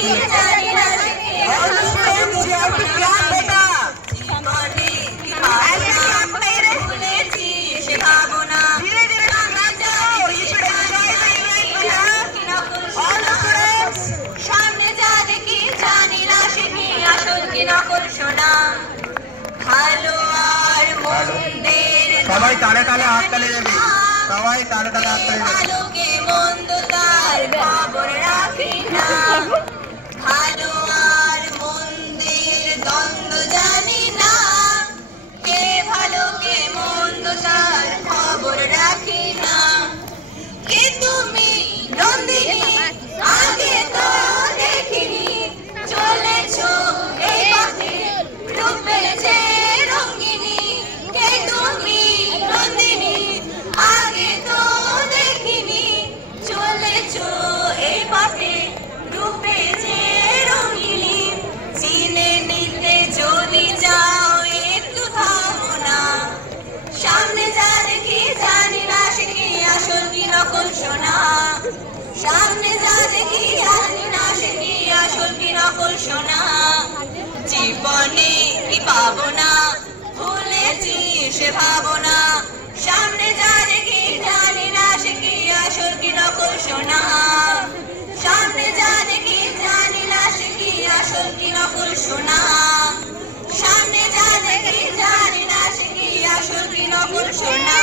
দেখি জানি না সে কি ভুলেছি সে ভাবনা সামনে যা দেখি জানি না সে কি আসল কি নকল শোনা ভালো আর মন্দের সবাই তালে তালে হাত তালে দেবে সবাই তালে তালে হাত তালে দেবে ভালোকে মন্দ তার খবর রাখি না ভালো আর মন্দের দ্বন্দ্ব জানি না কে ভালো কে মন্দ তার খবর রাখি না কে তুমি নন্দিনী আগে তো দেখিনি চলেছো এই পথে রূপ পেয়েছে রঙ্গিনী কে তুমি নন্দিনী আগে তো দেখিনি চলেছো এই পথে রূপ পেয়েছে রঙ্গিনী চিনে নিতে যদি যাও একটু থামো না সামনে যা দেখি জানি না সে কি আসল কি নকল শোনা সামনে যা দেখি জানি না সে কি আসল কি নকল শোনা জীবনে কি পাবো না ভুলেছি সে ভাবনা সামনে যা দেখি জানি না সে কি আসল কি নকল শোনা সামনে যা দেখি জানি না সে কি আসল কি নকল শোনা সামনে যা দেখি জানি না সে কি আসল কি নকল শোনা